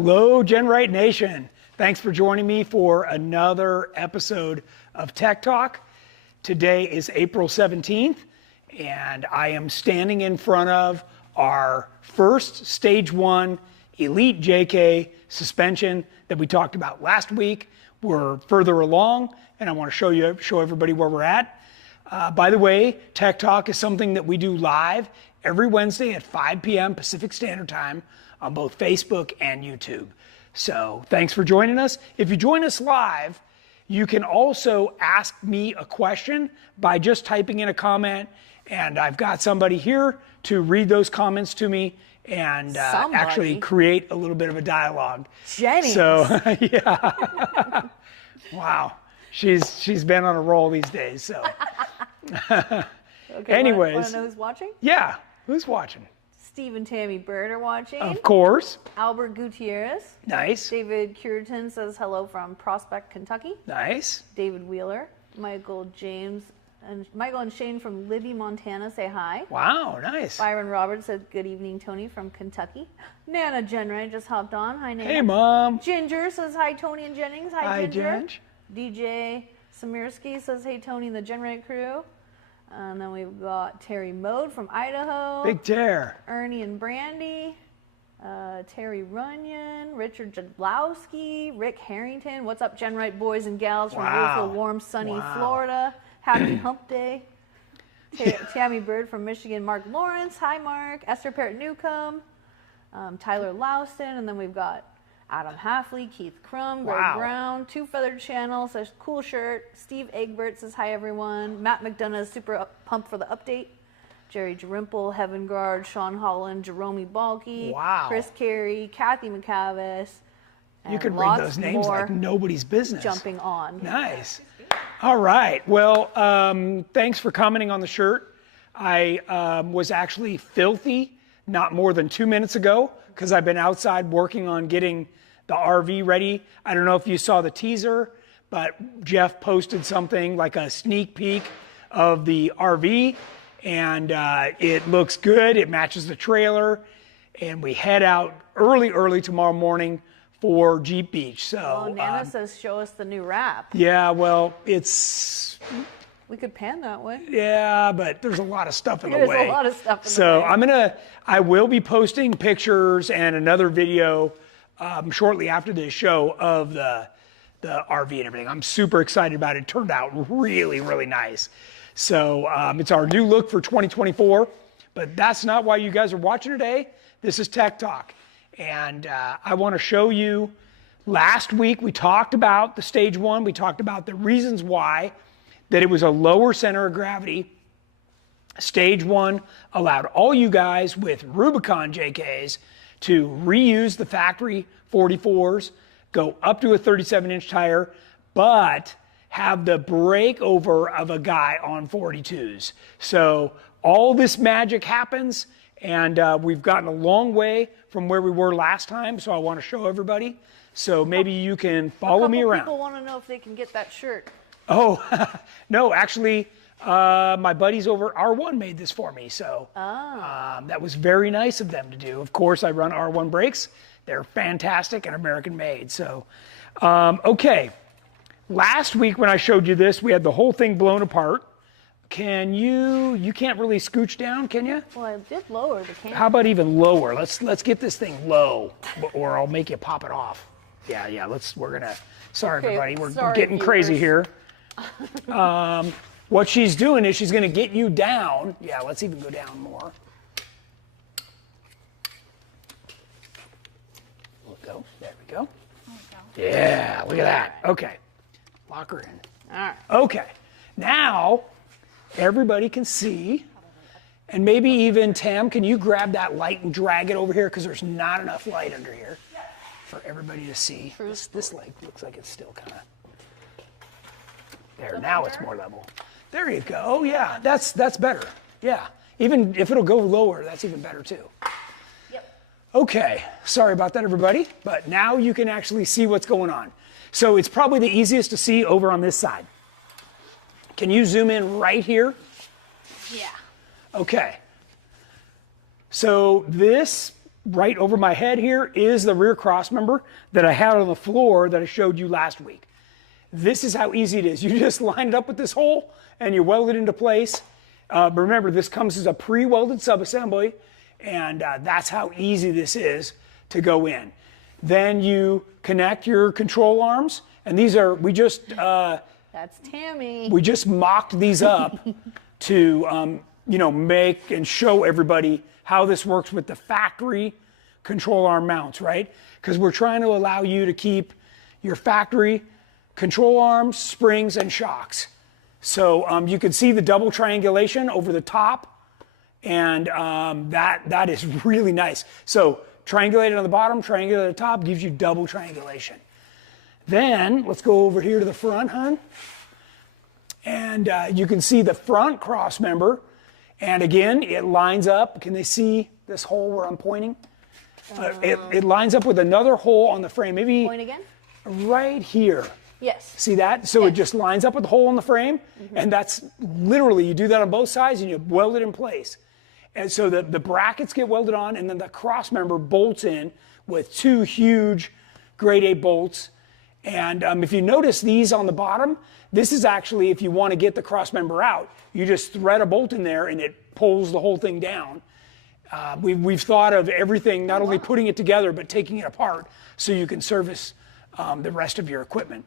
Hello, GenRight Nation. Thanks for joining me for another episode of Tech Talk. Today is April 17th, and I am standing in front of our first Stage 1 Elite JK suspension that we talked about last week. We're further along, and I want to show everybody where we're at. By the way, Tech Talk is something that we do live every Wednesday at 5 p.m. Pacific Standard Time on both Facebook and YouTube. So thanks for joining us. If you join us live, you can also ask me a question by just typing in a comment, and I've got somebody here to read those comments to me and actually create a little bit of a dialogue. Jenny. So yeah. Wow. She's been on a roll these days. So Okay, anyways. Want to know who's watching? Yeah. Who's watching? Steve and Tammy Bird are watching. Of course. Albert Gutierrez. Nice. David Curitan says hello from Prospect, Kentucky. Nice. David Wheeler. Michael and Shane from Libby, Montana say hi. Wow, nice. Byron Roberts said good evening, Tony from Kentucky. Nana GenRight just hopped on. Hi, Nana. Hey, Mom. Ginger says hi, Tony and Jennings. Hi, Ginger. Ginge. DJ Samirsky says hey, Tony and the GenRight crew. And then we've got Terry Mode from Idaho. Big Tear. Ernie and Brandy. Terry Runyon. Richard Jadlowski. Rick Harrington. What's up, GenRight boys and gals from beautiful, warm, sunny Florida. Happy Hump Day. Tammy Bird from Michigan. Mark Lawrence. Hi, Mark. Esther Parrott Newcomb. Tyler Louston. And then we've got Adam Halfley, Keith Crum, Greg Brown, Two Feathered Channel says cool shirt. Steve Egbert says hi everyone. Matt McDonough is super pumped for the update. Jerry Jerimple, Heaven Guard, Sean Holland, Jerome Balky, Chris Carey, Kathy McCavis. You could read those names like nobody's business. Jumping on. Nice. All right. Well, thanks for commenting on the shirt. I was actually filthy not more than 2 minutes ago because I've been outside working on getting the RV ready. I don't know if you saw the teaser, but Jeff posted something like a sneak peek of the RV, and it looks good. It matches the trailer, and we head out early tomorrow morning for Jeep Beach. So Nana says show us the new wrap. Yeah, well, it's... We could pan that way. Yeah, but there's a lot of stuff in the way. There's a lot of stuff in the way. So I will be posting pictures and another video shortly after this show of the RV and everything. I'm super excited about it. It turned out really, really nice. So it's our new look for 2024, but that's not why you guys are watching today. This is Tech Talk. And I want to show you, last week we talked about the Stage 1. We talked about the reasons why, that it was a lower center of gravity. Stage 1 allowed all you guys with Rubicon JKs to reuse the factory 44s, go up to a 37-inch tire, but have the breakover of a guy on 42s. So all this magic happens, and we've gotten a long way from where we were last time, so I want to show everybody. So maybe you can follow me around. People want to know if they can get that shirt. Oh, no, actually, my buddies over R1 made this for me, so that was very nice of them to do. Of course, I run R1 brakes. They're fantastic and American made. So, okay, last week when I showed you this, we had the whole thing blown apart. You can't really scooch down, can you? Well, I did lower the camera. How about even lower? Let's get this thing low, or I'll make you pop it off. Yeah, we're gonna, sorry everybody, we're getting crazy here. What she's doing is she's going to get you down. Yeah, let's even go down more. Go. There we go. Yeah, look at that. Okay. Lock her in. All right. Okay. Now, everybody can see. And maybe even, Tam, can you grab that light and drag it over here? Because there's not enough light under here for everybody to see. This light looks like it's still kind of... There, now it's more level. There you go. Yeah, that's better. Yeah, even if it'll go lower, that's even better too. Yep. Okay, sorry about that, everybody, but now you can actually see what's going on. So it's probably the easiest to see over on this side. Can you zoom in right here? Yeah. Okay. So this right over my head here is the rear cross member that I had on the floor that I showed you last week. This is how easy it is. You just line it up with this hole and you weld it into place. Remember, this comes as a pre-welded subassembly, and that's how easy this is to go in. Then you connect your control arms, and these are, That's Tammy. we just mocked these up to, make and show everybody how this works with the factory control arm mounts, right? Because we're trying to allow you to keep your factory control arms, springs, and shocks. So you can see the double triangulation over the top, and that is really nice. So triangulated on the bottom, triangulated at the top, gives you double triangulation. Then let's go over here to the front, hon. And you can see the front cross member. And again, it lines up. Can they see this hole where I'm pointing? It lines up with another hole on the frame. Maybe Point again? right here. Yes. See that? So it just lines up with the hole in the frame, and that's literally, you do that on both sides and you weld it in place. And so the brackets get welded on, and then the cross member bolts in with two huge grade A bolts. And if you notice these on the bottom, this is actually, if you want to get the cross member out, you just thread a bolt in there and it pulls the whole thing down. We've thought of everything, not only putting it together, but taking it apart so you can service the rest of your equipment.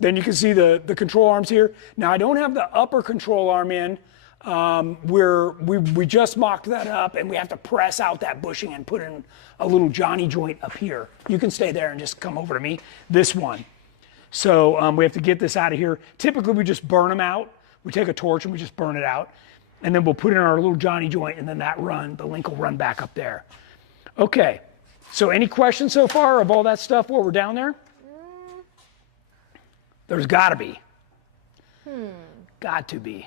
Then you can see the control arms here. Now I don't have the upper control arm in. We just mocked that up, and we have to press out that bushing and put in a little Johnny joint up here. You can stay there and just come over to me. This one. So we have to get this out of here. Typically we just burn them out. We take a torch and we just burn it out. And then we'll put in our little Johnny joint, and then the link will run back up there. Okay, so any questions so far of all that stuff while we're down there? There's got to be. Got to be.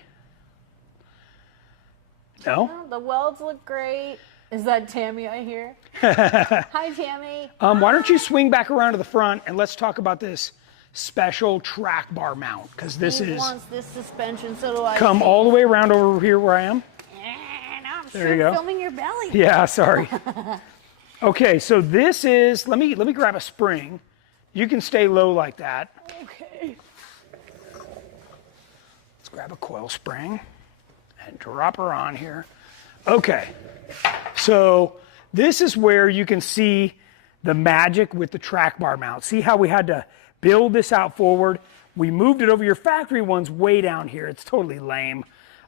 No? Oh, the welds look great. Is that Tammy I hear? Hi, Tammy. Why don't you swing back around to the front, and let's talk about this special track bar mount, because this He is wants this suspension, so do I. come all the way around over here where I am. I'm There you go. filming your belly. Yeah, sorry. Okay, so this is, let me grab a spring. You can stay low like that. Okay. Let's grab a coil spring and drop her on here. Okay, so this is where you can see the magic with the track bar mount. See how we had to build this out forward? We moved it over. Your factory one's way down here. It's totally lame.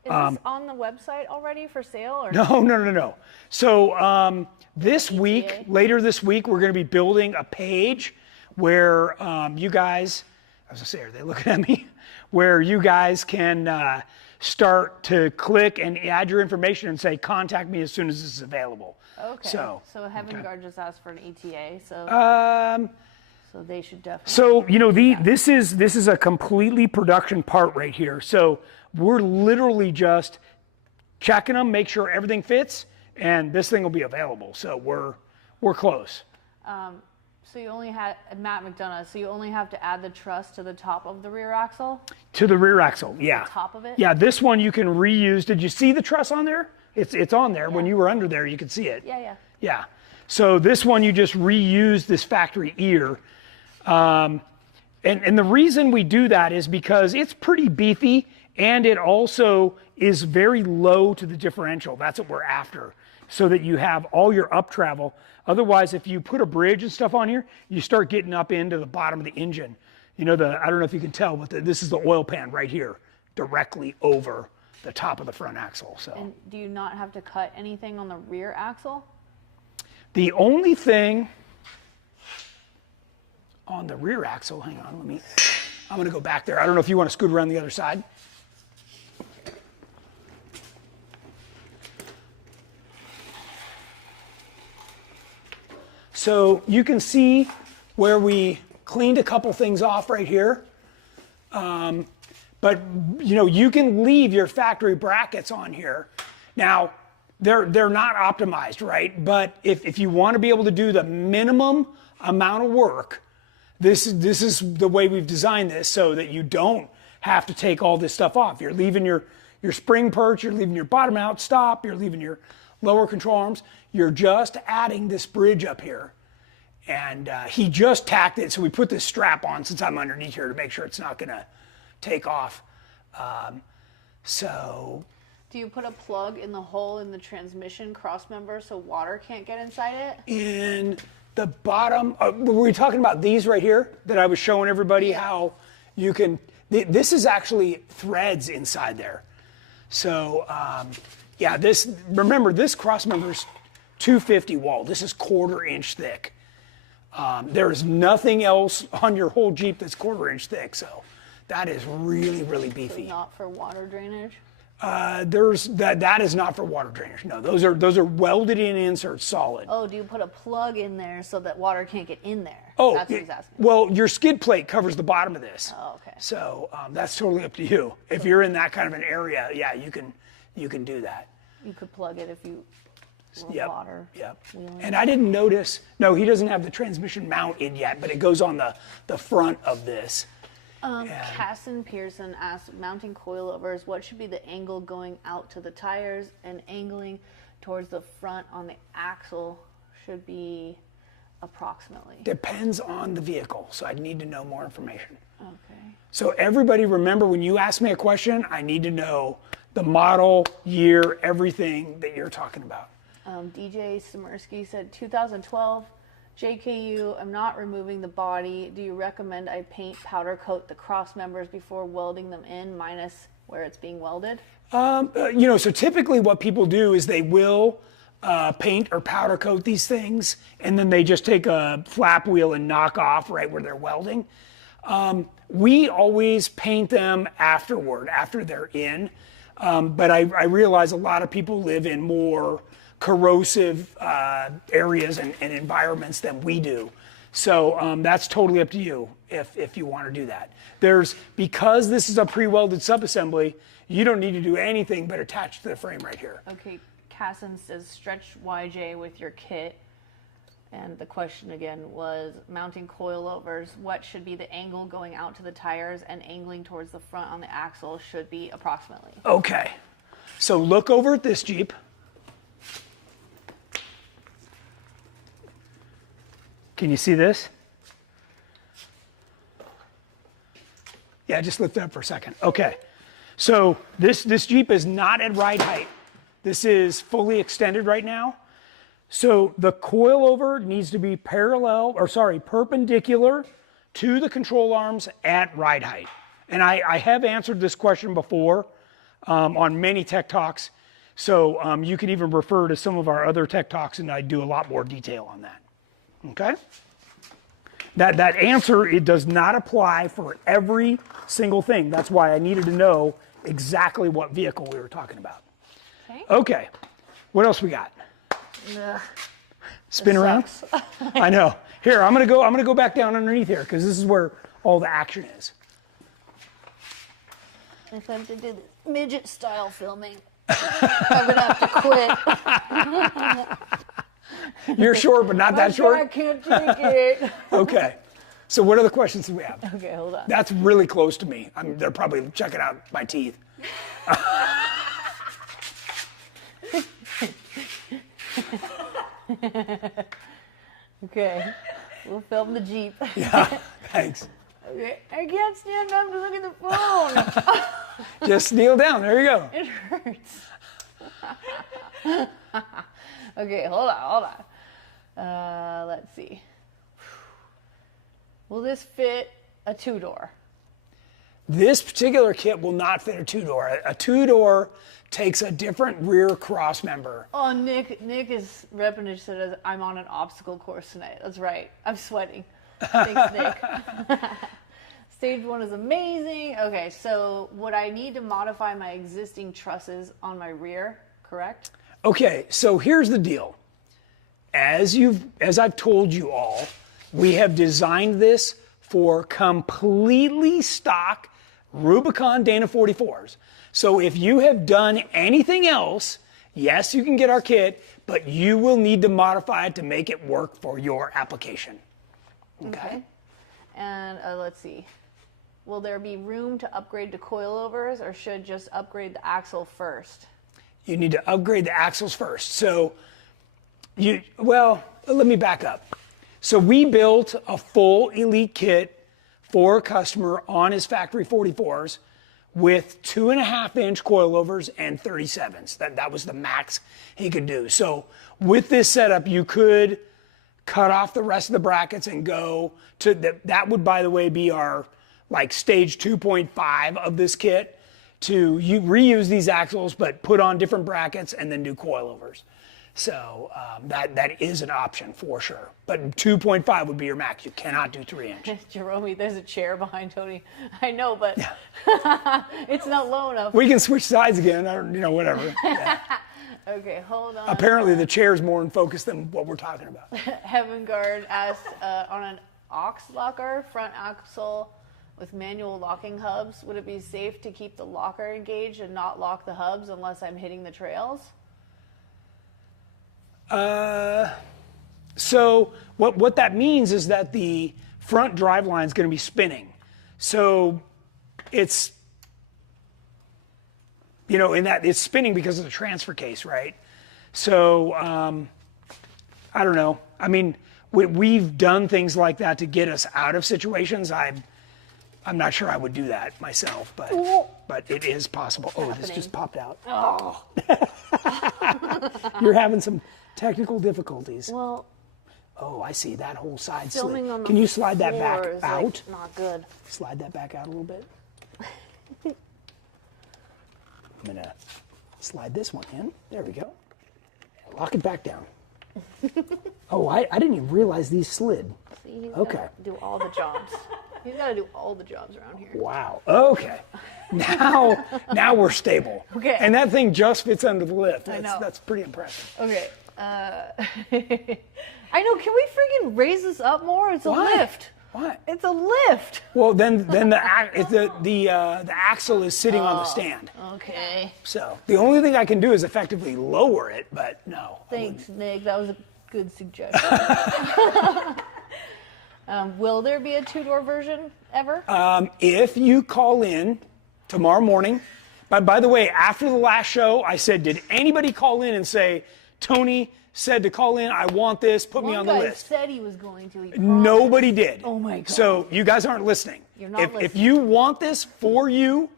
Is this on the website already for sale? Or No. So this week, later this week, we're going to be building a page where you guys, I was going to say, are they looking at me? Where you guys can start to click and add your information and say, contact me as soon as this is available. Okay. So Heaven Guard just asked for an ETA. So they should definitely. So this is a completely production part right here. So we're literally just checking them, make sure everything fits, and this thing will be available. So we're close. So you only had Matt McDonough. So you only have to add the truss to the top of the rear axle. To the rear axle, yeah. The top of it. Yeah, this one you can reuse. Did you see the truss on there? It's on there. Yeah. When you were under there, you could see it. Yeah. Yeah. So this one you just reuse this factory ear. And the reason we do that is because it's pretty beefy, and it also is very low to the differential. That's what we're after, so that you have all your up travel. Otherwise, if you put a bridge and stuff on here, you start getting up into the bottom of the engine. I don't know if you can tell, but this is the oil pan right here, directly over the top of the front axle. So. And do you not have to cut anything on the rear axle? The only thing on the rear axle, hang on, I'm gonna go back there. I don't know if you want to scoot around the other side. So you can see where we cleaned a couple things off right here. But you can leave your factory brackets on here. Now, they're not optimized, right? But if you want to be able to do the minimum amount of work, this is the way we've designed this, so that you don't have to take all this stuff off. You're leaving your spring perch, you're leaving your bottom out stop, you're leaving your lower control arms, you're just adding this bridge up here. And he just tacked it, so we put this strap on since I'm underneath here to make sure it's not gonna take off. So. Do you put a plug in the hole in the transmission cross member so water can't get inside it? In the bottom, were we talking about these right here that I was showing everybody how you can, this is actually threads inside there. So yeah, remember this cross member's 250 wall. This is 1/4 inch thick. There's nothing else on your whole Jeep that's 1/4 inch thick, so that is really, really beefy. So not for water drainage? That is not for water drainage. No, those are welded in inserts, solid. Oh, do you put a plug in there so that water can't get in there? Oh, that's what he's asking. Well, your skid plate covers the bottom of this. Oh, okay. So that's totally up to you. If you're in that kind of an area, yeah, you can do that. You could plug it if you were water. Yep. Wheeling. And I didn't notice. No, he doesn't have the transmission mount in yet, but it goes on the front of this. Casson Pearson asked, mounting coilovers, what should be the angle going out to the tires and angling towards the front on the axle should be approximately? Depends on the vehicle, so I'd need to know more information. Okay. So everybody remember, when you ask me a question, I need to know the model, year, everything that you're talking about. DJ Samirsky said 2012. JKU, I'm not removing the body. Do you recommend I paint powder coat the cross members before welding them in, minus where it's being welded? So typically what people do is they will paint or powder coat these things, and then they just take a flap wheel and knock off right where they're welding. We always paint them afterward, after they're in. But I realize a lot of people live in more corrosive areas and environments than we do. So that's totally up to you if you want to do that. Because this is a pre-welded subassembly, you don't need to do anything but attach to the frame right here. Okay, Casson says stretch YJ with your kit. And the question again was mounting coilovers, what should be the angle going out to the tires and angling towards the front on the axle should be approximately? Okay, so look over at this Jeep. Can you see this? Yeah, just lift it up for a second. Okay, so this Jeep is not at ride height. This is fully extended right now. So the coilover needs to be perpendicular to the control arms at ride height. And I have answered this question before on many Tech Talks. So you can even refer to some of our other Tech Talks and I do a lot more detail on that. Okay? That answer, it does not apply for every single thing. That's why I needed to know exactly what vehicle we were talking about. Okay. What else we got? Spin around? I know. Here, I'm gonna go back down underneath here because this is where all the action is. If I have to do the midget style filming, I'm gonna have to quit. You're short, but not that short? I can't take it. Okay. So what other questions do we have? Okay, hold on. That's really close to me. They're probably checking out my teeth. Okay, we'll film the Jeep. Yeah, thanks. Okay, I can't stand up to look at the phone. Just kneel down. There you go. It hurts. Okay, hold on. Let's see. Will this fit a two-door? This particular kit will not fit a two-door. A two-door takes a different rear cross member. Oh, Nick is repping it, said I'm on an obstacle course tonight. That's right. I'm sweating. Thanks, Nick. Stage 1 is amazing. Okay, so would I need to modify my existing trusses on my rear, correct? Okay, so here's the deal. As I've told you all, we have designed this for completely stock Rubicon Dana 44s. So if you have done anything else, yes, you can get our kit, but you will need to modify it to make it work for your application. Okay. And let's see. Will there be room to upgrade to coilovers or should just upgrade the axle first? you need to upgrade the axles first. So well, let me back up. So we built a full Elite kit for a customer on his factory 44s with 2.5-inch coilovers and 37s. That was the max he could do. So with this setup, you could cut off the rest of the brackets and go to that would, by the way, be our like stage 2.5 of this kit, to reuse these axles but put on different brackets and then do coilovers. So that is an option for sure. But 2.5 would be your max. You cannot do 3-inch. Jerome, there's a chair behind Tony. I know, but yeah. It's not low enough. We can switch sides again. I don't, whatever. Yeah. Okay, hold on. Apparently the chair is more in focus than what we're talking about. Heaven Guard asked, on an aux locker front axle with manual locking hubs, would it be safe to keep the locker engaged and not lock the hubs unless I'm hitting the trails? So what that means is that the front drive line is going to be spinning. So it's, in that it's spinning because of the transfer case, right? So I don't know. I mean, we've done things like that to get us out of situations. I'm not sure I would do that myself, but it is possible. Oh, this just popped out. Oh. You're having some technical difficulties. Well, oh, I see that whole side filming slid. on the Can you slide that back floor is, out? like, not good. Slide that back out a little bit. I'm gonna slide this one in. There we go. Lock it back down. Oh, I didn't even realize these slid. See, he's Okay. gotta do all the jobs. He's got to do all the jobs around here. Wow. Okay. Now we're stable. Okay. And that thing just fits under the lift. I know. That's pretty impressive. Okay. I know. Can we freaking raise this up more? It's a lift. What? It's a lift. Well, then the axle is sitting on the stand. Okay. So the only thing I can do is effectively lower it, but no. Thanks, Nick. That was a good suggestion. Will there be a two-door version ever? If you call in tomorrow morning, by the way, after the last show, I said, did anybody call in and say, Tony said to call in, I want this, put me on the list? One guy said he was going to. Nobody did. Oh my God. So you guys aren't listening. You're not listening. If you want this for you,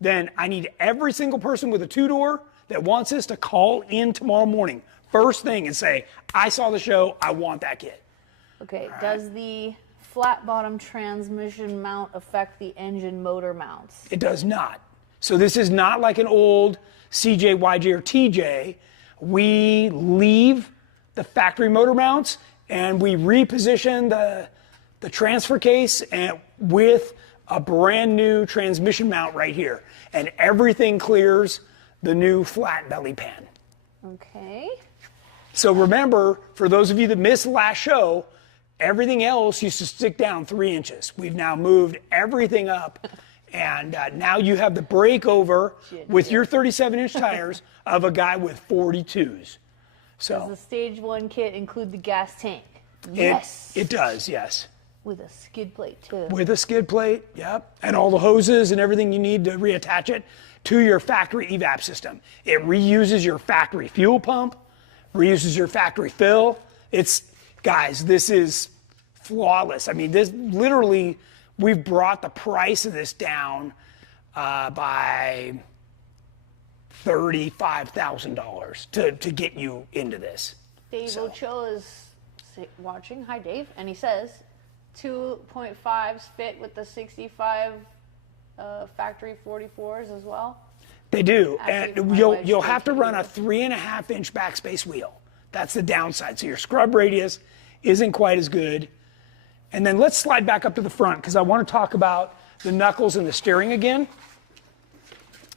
then I need every single person with a two-door that wants this to call in tomorrow morning, first thing, and say, I saw the show, I want that kit. Okay, does the flat bottom transmission mount affect the engine motor mounts? It does not. So this is not like an old CJ, YJ, or TJ. We leave the factory motor mounts and we reposition the transfer case and with a brand new transmission mount right here. And everything clears the new flat belly pan. Okay. So remember, for those of you that missed the last show, everything else used to stick down 3 inches. We've now moved everything up, and now you have the breakover with your 37-inch tires of a guy with 42s. So does the stage 1 kit include the gas tank? Yes. It does, yes. With a skid plate too. With a skid plate, yep. And all the hoses and everything you need to reattach it to your factory evap system. It reuses your factory fuel pump, reuses your factory fill. Guys, this is flawless. I mean, this literally, we've brought the price of this down by $35,000 to get you into this. Dave Ochoa is watching. Hi, Dave. And he says 2.5s fit with the 65 factory 44s as well. They do. Actually, And you'll have to run a 3.5-inch backspace wheel. That's the downside. So your scrub radius isn't quite as good. And then let's slide back up to the front because I want to talk about the knuckles and the steering again.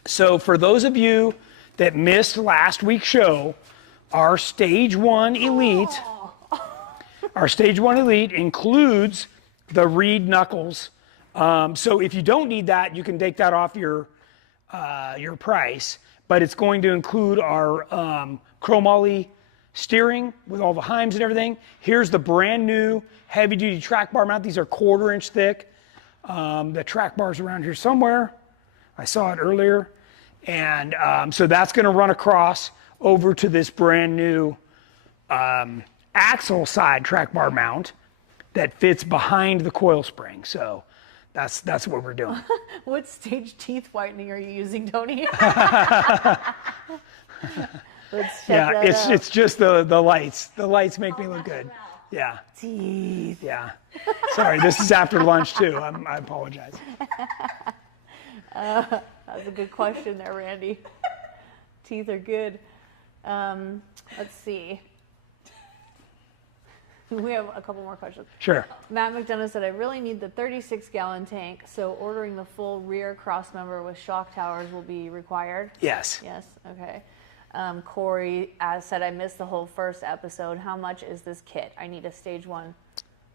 So for those of you that missed last week's show, our Stage 1 Elite, includes the reed knuckles. So if you don't need that, you can take that off your price. But it's going to include our chromoly steering with all the Heims and everything. Here's the brand new heavy duty track bar mount. These are 1/4 inch thick. The track bar's around here somewhere. I saw it earlier. And so that's going to run across over to this brand new axle side track bar mount that fits behind the coil spring. So that's what we're doing. What stage teeth whitening are you using, Tony? Let's check that out. It's just the lights. The lights make me look good. Yeah. Teeth. Yeah. Sorry, this is after lunch too. I apologize. That's a good question there, Randy. Teeth are good. Let's see. We have a couple more questions. Sure. Matt McDonough said, I really need the 36-gallon tank, so ordering the full rear cross member with shock towers will be required? Yes. Yes, okay. Corey said, I missed the whole first episode. How much is this kit? I need a stage 1.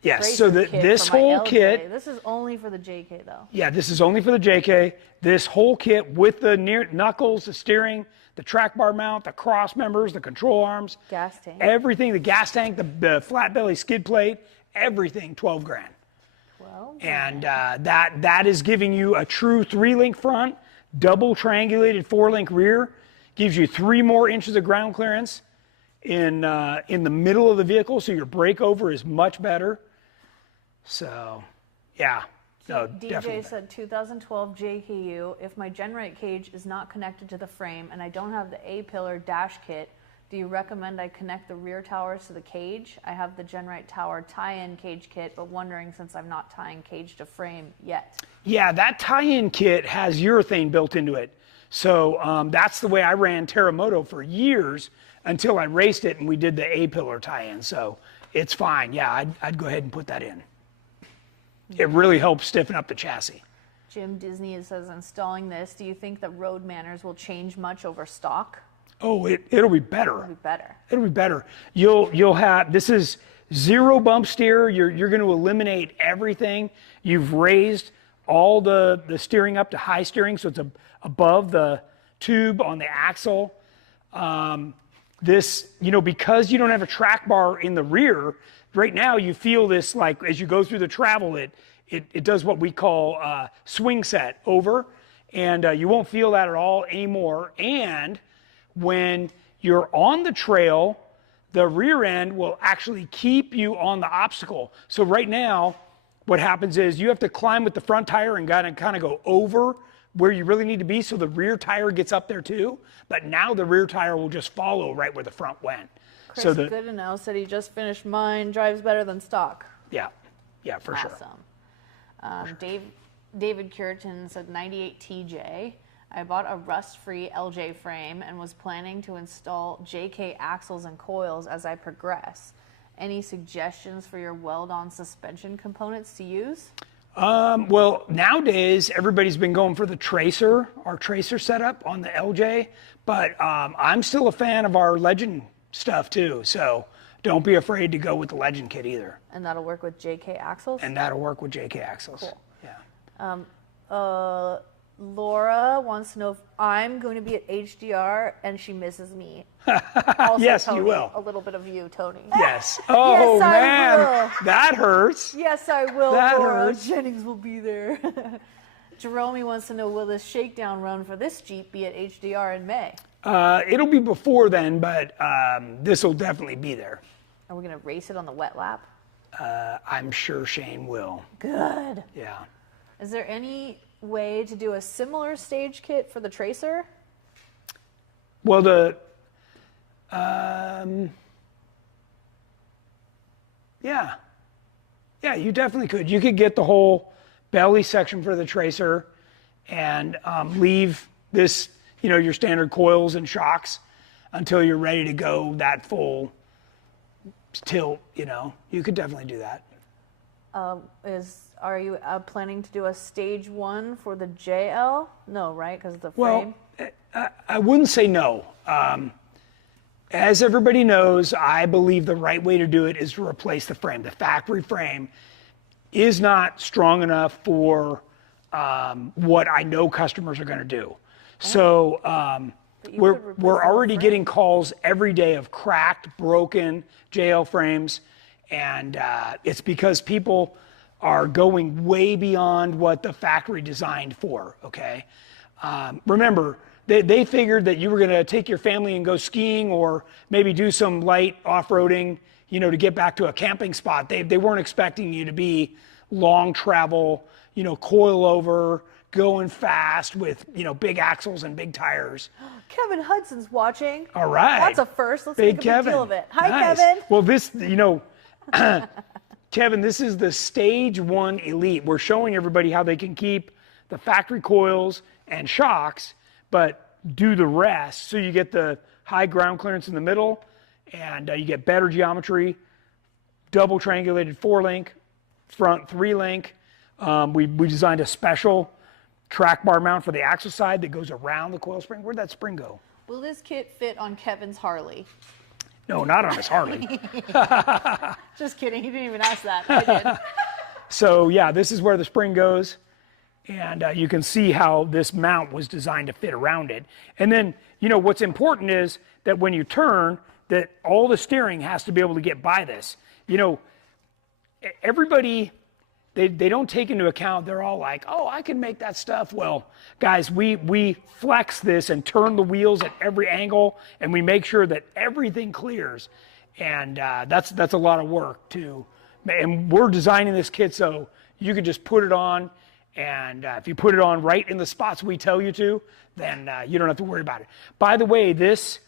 Yes, so this whole kit. This is only for the JK, though. Yeah, this is only for the JK. This whole kit with the near knuckles, the steering, the track bar mount, the cross members, the control arms, gas tank, everything, the gas tank, the flat belly skid plate, everything, 12 grand. 12 grand. And that is giving you a true 3-link front, double triangulated 4-link rear, gives you 3 more inches of ground clearance in the middle of the vehicle, so your breakover is much better. So, yeah. No, DJ definitely. said 2012 JKU. If my GenRight cage is not connected to the frame and I don't have the A-pillar dash kit, do you recommend I connect the rear towers to the cage? I have the GenRight tower tie-in cage kit, but wondering since I'm not tying cage to frame yet. Yeah, that tie-in kit has urethane built into it. So that's the way I ran Terremoto for years until I raced it and we did the A-pillar tie-in. So it's fine. Yeah, I'd go ahead and put that in. It really helps stiffen up the chassis. Jim Disney says, installing this, do you think that road manners will change much over stock? Oh, it'll be better. It'll be better. It'll be better. You'll have, this is 0 bump steer. You're going to eliminate everything. You've raised all the steering up to high steering, so it's above the tube on the axle. This, because you don't have a track bar in the rear, right now you feel this like as you go through the travel, it does what we call swing set over, and you won't feel that at all anymore. And when you're on the trail, the rear end will actually keep you on the obstacle. So right now, what happens is you have to climb with the front tire and kind of go over where you really need to be, so the rear tire gets up there too. But now the rear tire will just follow right where the front went. Chris Goodenow said he just finished mine, drives better than stock. Yeah, for sure. Awesome. David Curitan said 98 TJ. I bought a rust-free LJ frame and was planning to install JK axles and coils as I progress. Any suggestions for your weld-on suspension components to use? Well, nowadays, everybody's been going for the tracer, our tracer setup on the LJ, but I'm still a fan of our Legend stuff too, so don't be afraid to go with the Legend kit either. And that'll work with JK axles? And that'll work with JK axles. Cool. Yeah. Laura wants to know if I'm going to be at HDR and she misses me. Also, yes, Tony, you will. A little bit of you, Tony. Yes. Oh, yes, I man. will. That hurts. Yes, I will, that Laura. Hurts. Jennings will be there. Jerome wants to know, will the shakedown run for this Jeep be at HDR in May? It'll be before then, but this will definitely be there. Are we going to race it on the wet lap? I'm sure Shane will. Good. Yeah. Is there any way to do a similar stage kit for the Tracer? Well, yeah, you definitely could. You could get the whole belly section for the Tracer and leave this, your standard coils and shocks until you're ready to go that full tilt. You could definitely do that. Are you planning to do a stage 1 for the JL? No, right? Because of the Well, frame? I wouldn't say no. As everybody knows, I believe the right way to do it is to replace the frame. The factory frame is not strong enough for what I know customers are going to do. So we're already getting calls every day of cracked, broken JL frames, and it's because people are going way beyond what the factory designed for, okay? Remember, they figured that you were going to take your family and go skiing or maybe do some light off-roading, you know, to get back to a camping spot. They weren't expecting you to be long travel, you know, coil over, going fast with, you know, big axles and big tires. Kevin Hudson's watching. All right. That's a first. Let's make a big deal of it. Hi, nice. Kevin. Well, this, you know, Kevin, this is the Stage 1 Elite. We're showing everybody how they can keep the factory coils and shocks, but do the rest. So you get the high ground clearance in the middle, and you get better geometry, double triangulated 4-link, front 3-link. We designed a special track bar mount for the axle side that goes around the coil spring. Where'd that spring go? Will this kit fit on Kevin's Harley? No, not on his Harley. Just kidding. He didn't even ask that. I did. So yeah, this is where the spring goes. And you can see how this mount was designed to fit around it. And then, you know, what's important is that when you turn, that all the steering has to be able to get by this. You know, everybody, they don't take into account, they're all like, oh, I can make that stuff. Well, guys, we flex this and turn the wheels at every angle, and we make sure that everything clears. And that's a lot of work too. And we're designing this kit so you can just put it on, and if you put it on right in the spots we tell you to, then you don't have to worry about it. By the way, this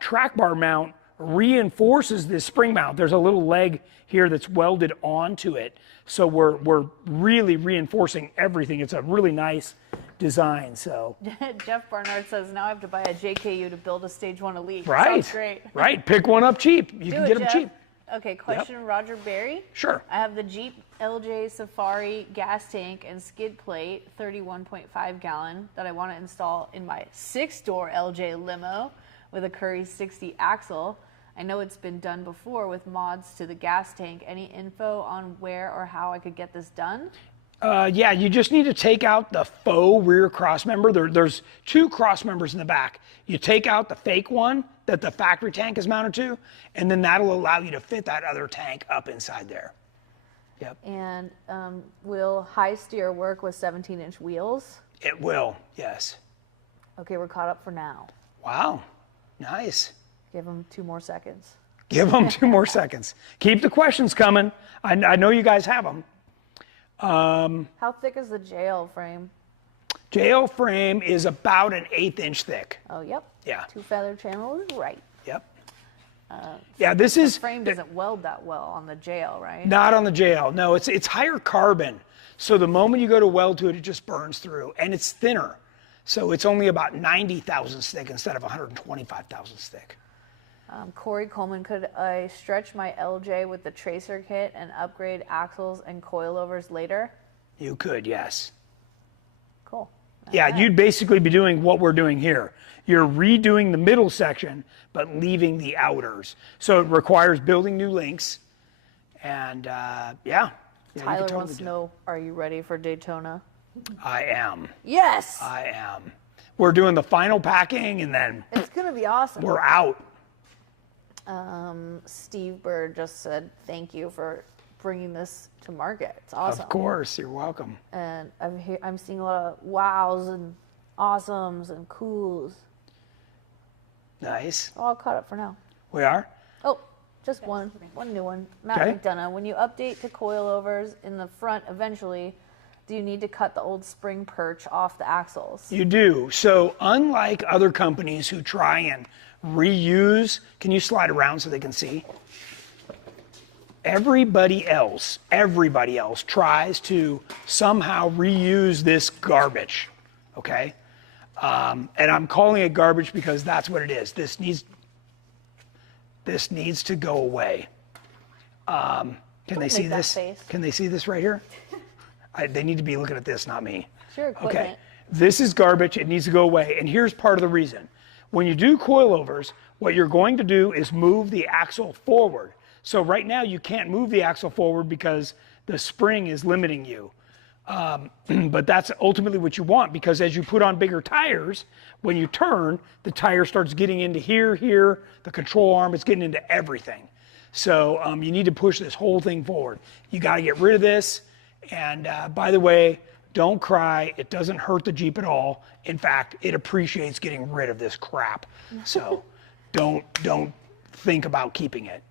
track bar mount reinforces this spring mount. There's a little leg here that's welded onto it. So we're really reinforcing everything. It's a really nice design. So Jeff Barnard says, now I have to buy a JKU to build a Stage 1 Elite. Right. Sounds great. Right. Pick one up cheap. You can get them Jeff. cheap. Okay, question, Roger Berry. Sure. I have the Jeep LJ Safari gas tank and skid plate, 31.5 gallon, that I want to install in my 6-door LJ limo with a Curry 60 axle. I know it's been done before with mods to the gas tank. Any info on where or how I could get this done? Yeah, you just need to take out the faux rear cross member. There's 2 cross members in the back. You take out the fake one that the factory tank is mounted to, and then that'll allow you to fit that other tank up inside there. Yep. And will high steer work with 17-inch wheels? It will, yes. Okay, we're caught up for now. Wow, nice. Give them 2 more seconds. Give them 2 more seconds. Keep the questions coming. I know you guys have them. How thick is the JL frame? JL frame is about an 1/8 inch thick. Oh, yep. Yeah. 2 feather channel is right. Yep. Yeah, this is... The frame doesn't weld that well on the JL, right? Not on the JL. No, it's higher carbon. So the moment you go to weld to it, it just burns through. And it's thinner. So it's only about 90 thousandths thick instead of 125 thousandths thick. Corey Coleman, could I stretch my LJ with the tracer kit and upgrade axles and coilovers later? You could, yes. Cool. Yeah, you'd basically be doing what we're doing here. You're redoing the middle section, but leaving the outers. So it requires building new links. And yeah. Tyler wants to know, are you ready for Daytona? I am. Yes! I am. We're doing the final packing, and then It's going to be awesome. we're out. Steve Bird just said, thank you for bringing this to market. It's awesome. Of course, you're welcome. And I'm seeing a lot of wows and awesomes and cools. Nice. All caught up for now. We are? Oh, just one new one. Matt Okay. McDonough, when you update to coilovers in the front eventually, do you need to cut the old spring perch off the axles? You do. So unlike other companies who try and reuse, can you slide around so they can see? Everybody else tries to somehow reuse this garbage, okay? And I'm calling it garbage because that's what it is. This needs to go away. Can they see this? Face. Can they see this right here? They need to be looking at this, not me. It's your equipment. Okay, this is garbage. It needs to go away. And here's part of the reason. When you do coilovers, what you're going to do is move the axle forward. So right now you can't move the axle forward because the spring is limiting you. But that's ultimately what you want, because as you put on bigger tires, when you turn, the tire starts getting into here, the control arm, it's getting into everything. So you need to push this whole thing forward. You got to get rid of this. And by the way, Don't cry. It doesn't hurt the Jeep at all. In fact, it appreciates getting rid of this crap. So don't think about keeping it.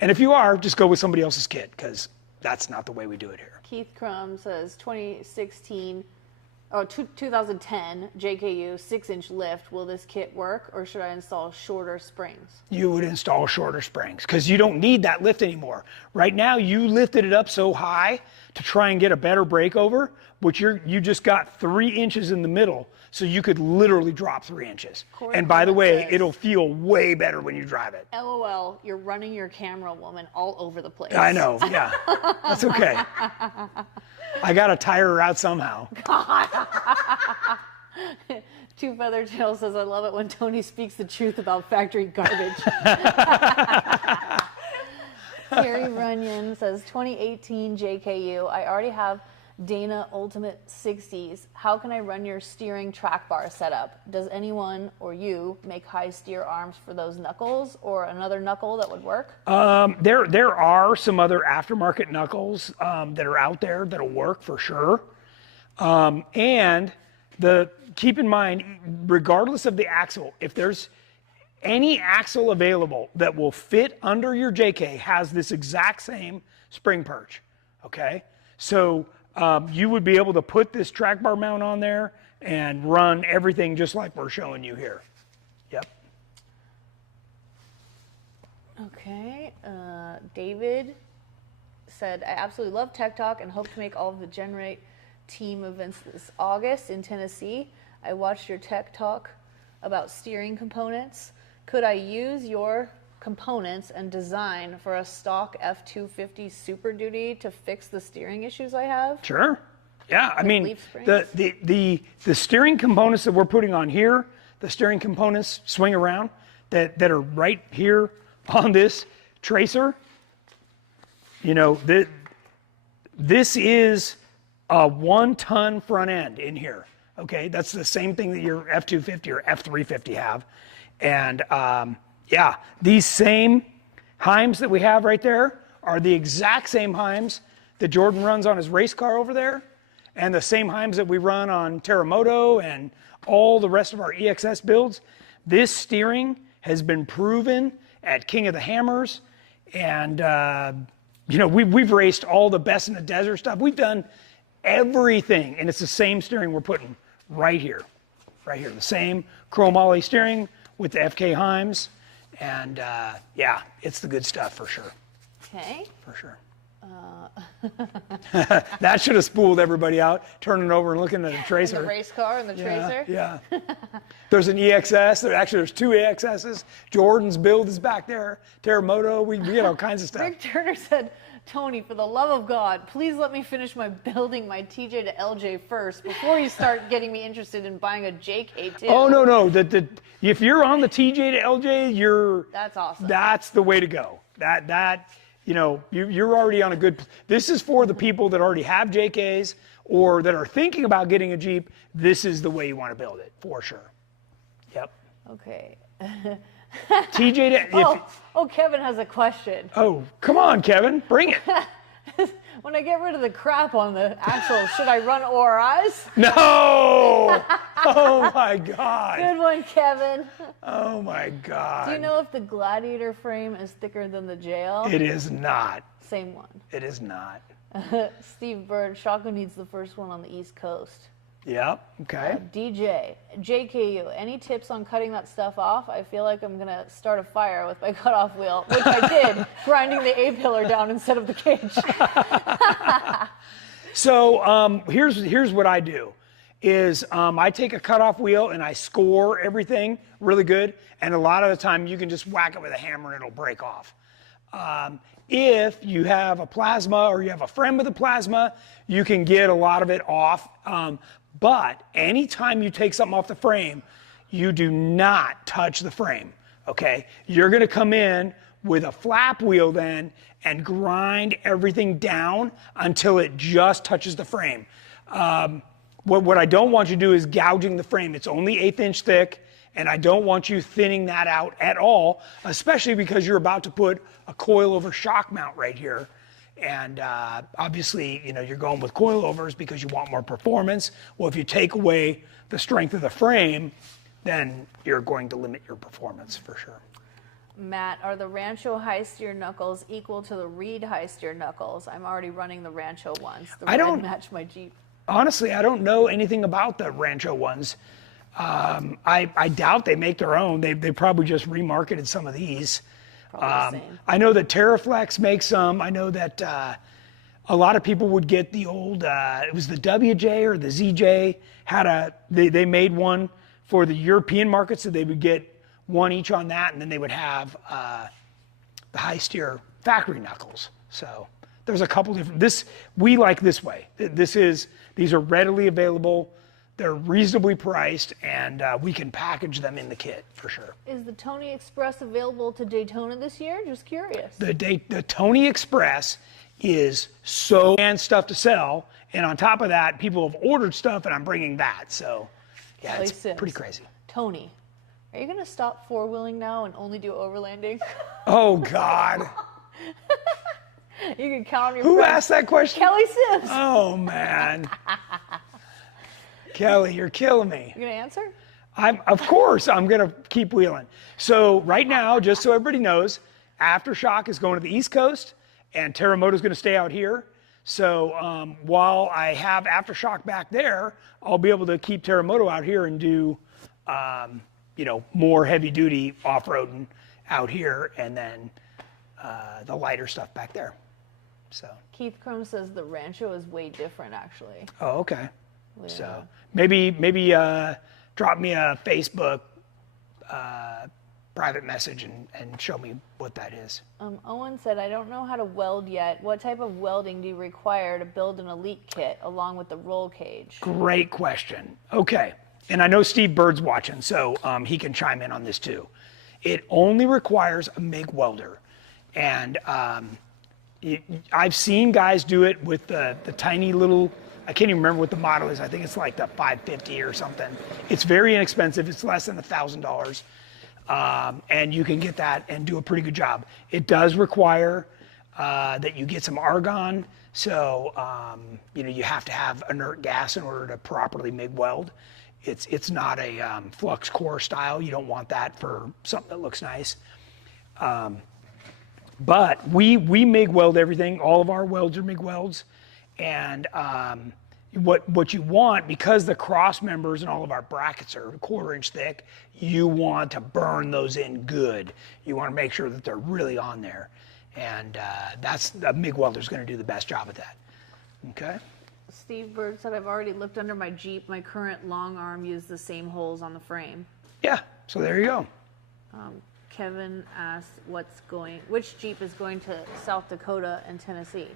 And if you are, just go with somebody else's kit, because that's not the way we do it here. Keith Crum says 2010 JKU 6-inch lift. Will this kit work, or should I install shorter springs? You would install shorter springs because you don't need that lift anymore. Right now, you lifted it up so high to try and get a better breakover, but you just got 3 inches in the middle, so you could literally drop 3 inches. And by the way, it'll feel way better when you drive it. LOL, you're running your camera, woman, all over the place. I know, yeah. That's okay. I got to tire her out somehow. Two Feather Tail says, I love it when Tony speaks the truth about factory garbage. Gary Runyon says, 2018 JKU, I already have Dana Ultimate 60s. How can I run your steering track bar setup? Does anyone or you make high steer arms for those knuckles, or another knuckle that would work? There are some other aftermarket knuckles that are out there that'll work for sure. And keep in mind, regardless of the axle, if there's any axle available that will fit under your JK, has this exact same spring perch, okay? So you would be able to put this track bar mount on there and run everything just like we're showing you here. Yep. Okay, David said, I absolutely love Tech Talk and hope to make all of the GenRight team events this August in Tennessee. I watched your Tech Talk about steering components. Could I use your components and design for a stock F250 Super Duty to fix the steering issues I have? Sure. Yeah, I mean, the steering components that we're putting on here, the steering components swing around that are right here on this tracer, you know, this is a 1-ton front end in here. Okay, that's the same thing that your F250 or F350 have. And yeah, these same Heims that we have right there are the exact same Heims that Jordan runs on his race car over there, and the same Heims that we run on Terramoto and all the rest of our EXS builds. This steering has been proven at King of the Hammers, and you know, we've raced all the best in the desert stuff. We've done everything, and it's the same steering we're putting right here. The same chromoly steering with the FK Heims, and yeah, it's the good stuff for sure. Okay. For sure. That should have spooled everybody out, turning over and looking at a tracer. The race car and the tracer? Yeah. There's an EXS. There's 2 EXSs. Jordan's build is back there. Terramoto. We get all kinds of stuff. Rick Turner said, Tony, for the love of God, please let me finish building my TJ to LJ first before you start getting me interested in buying a JK too. Oh, no. If you're on the TJ to LJ, that's awesome. That's the way to go. You know, you're already on a good. This is for the people that already have JKs or that are thinking about getting a Jeep. This is the way you want to build it for sure. Yep. Okay. TJ. Kevin has a question. Oh, come on, Kevin, bring it. When I get rid of the crap on the axle, should I run ORIs? No! Oh my God. Good one, Kevin. Oh my God. Do you know if the Gladiator frame is thicker than the JL? It is not. Same one. It is not. Steve Bird, Shotgun needs the first one on the East Coast. Yep, okay. DJ, JKU, any tips on cutting that stuff off? I feel like I'm going to start a fire with my cutoff wheel, which I did, grinding the A-pillar down instead of the cage. So here's what I do, is I take a cutoff wheel and I score everything really good, and a lot of the time you can just whack it with a hammer and it'll break off. If you have a plasma or you have a friend with a plasma, you can get a lot of it off. But anytime you take something off the frame, you do not touch the frame, okay? You're gonna come in with a flap wheel then and grind everything down until it just touches the frame. What I don't want you to do is gouging the frame. It's only 1/8 inch thick, and I don't want you thinning that out at all, especially because you're about to put a coil over shock mount right here. And obviously, you know, you're going with coilovers because you want more performance. Well, if you take away the strength of the frame, then you're going to limit your performance for sure. Matt, are the Rancho high steer knuckles equal to the Reed high steer knuckles? I'm already running the Rancho ones. The red match my Jeep. Honestly, I don't know anything about the Rancho ones. I doubt they make their own. They probably just remarketed some of these. I know that Terraflex makes some. I know that a lot of people would get the old, it was the WJ or the ZJ, they made one for the European market, so they would get one each on that, and then they would have the high steer factory knuckles. So there's a couple different, we like this way. These are readily available. They're reasonably priced, and we can package them in the kit for sure. Is the Tony Express available to Daytona this year? Just curious. The Tony Express is and stuff to sell, and on top of that, people have ordered stuff, and I'm bringing that. So, yeah, it's pretty crazy. Tony, are you going to stop four-wheeling now and only do overlanding? Oh, God. You can count on your Who friends. asked that question? Kelly Sims. Oh, man. Kelly, you're killing me. You gonna answer? Of course, I'm gonna keep wheeling. So right now, just so everybody knows, Aftershock is going to the East Coast, and Terremoto is gonna stay out here. So while I have Aftershock back there, I'll be able to keep Terremoto out here and do, you know, more heavy-duty off-roading out here, and then the lighter stuff back there. So Keith Crum says the Rancho is way different, actually. Oh, okay. Yeah. So maybe drop me a Facebook private message and show me what that is. Owen said, I don't know how to weld yet. What type of welding do you require to build an Elite kit along with the roll cage? Great question. Okay. And I know Steve Bird's watching, so he can chime in on this too. It only requires a MIG welder. And I've seen guys do it with the tiny little, I can't even remember what the model is. I think it's like the 550 or something. It's very inexpensive. It's less than $1,000. And you can get that and do a pretty good job. It does require that you get some argon. So, you know, you have to have inert gas in order to properly MIG weld. It's not a flux core style. You don't want that for something that looks nice. But we MIG weld everything. All of our welds are MIG welds. And what you want, because the cross members and all of our brackets are 1/4 inch thick, you want to burn those in good. You want to make sure that they're really on there. And a MIG welder is going to do the best job at that. Okay? Steve Bird said, I've already looked under my Jeep. My current long arm used the same holes on the frame. Yeah, so there you go. Kevin asked, which Jeep is going to South Dakota and Tennessee?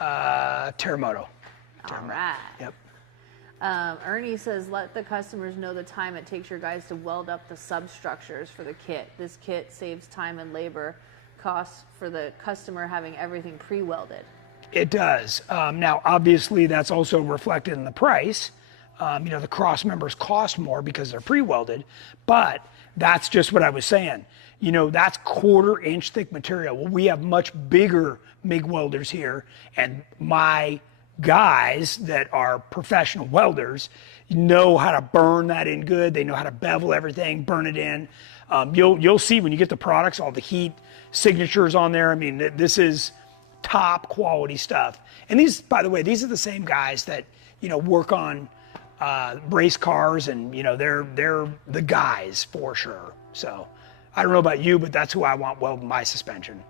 Terremoto. All right. Yep. Ernie says, let the customers know the time it takes your guys to weld up the substructures for the kit. This kit saves time and labor costs for the customer having everything pre-welded. It does. Now, obviously, that's also reflected in the price. You know, the cross members cost more because they're pre-welded, but that's just what I was saying. You know, that's 1/4 inch thick material. Well, we have much bigger MIG welders here, and my guys that are professional welders know how to burn that in good. They know how to bevel everything, burn it in. You'll see when you get the products, all the heat signatures on there. I mean, this is top quality stuff. And these, by the way, these are the same guys that, you know, work on race cars, and you know, they're the guys for sure. So I don't know about you, but that's who I want welding my suspension.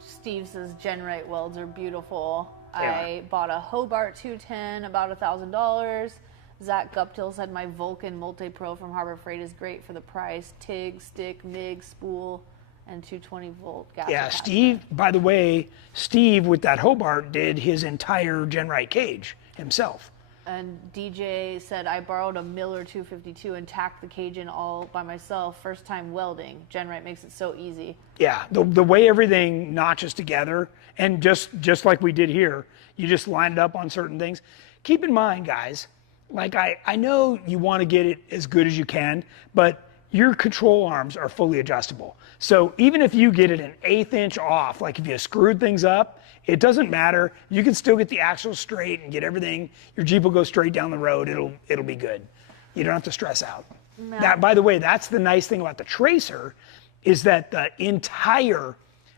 Steve says GenRight welds are beautiful. Yeah. I bought a Hobart 210, about $1,000. Zach Guptill said my Vulcan Multi-Pro from Harbor Freight is great for the price. TIG, stick, MIG, spool, and 220 volt gas. Yeah, attachment. Steve, by the way, Steve with that Hobart did his entire GenRight cage himself. And DJ said, I borrowed a Miller 252 and tacked the cage in all by myself. First time welding. GenRight makes it so easy. Yeah, the way everything notches together, and just like we did here, you just line it up on certain things. Keep in mind, guys, like I know you want to get it as good as you can, but your control arms are fully adjustable. So even if you get it an 1/8 inch off, like if you screwed things up, it doesn't matter. You can still get the axle straight and get everything. Your Jeep will go straight down the road. It'll be good. You don't have to stress out. No. That, by the way, that's the nice thing about the Tracer, is that the entire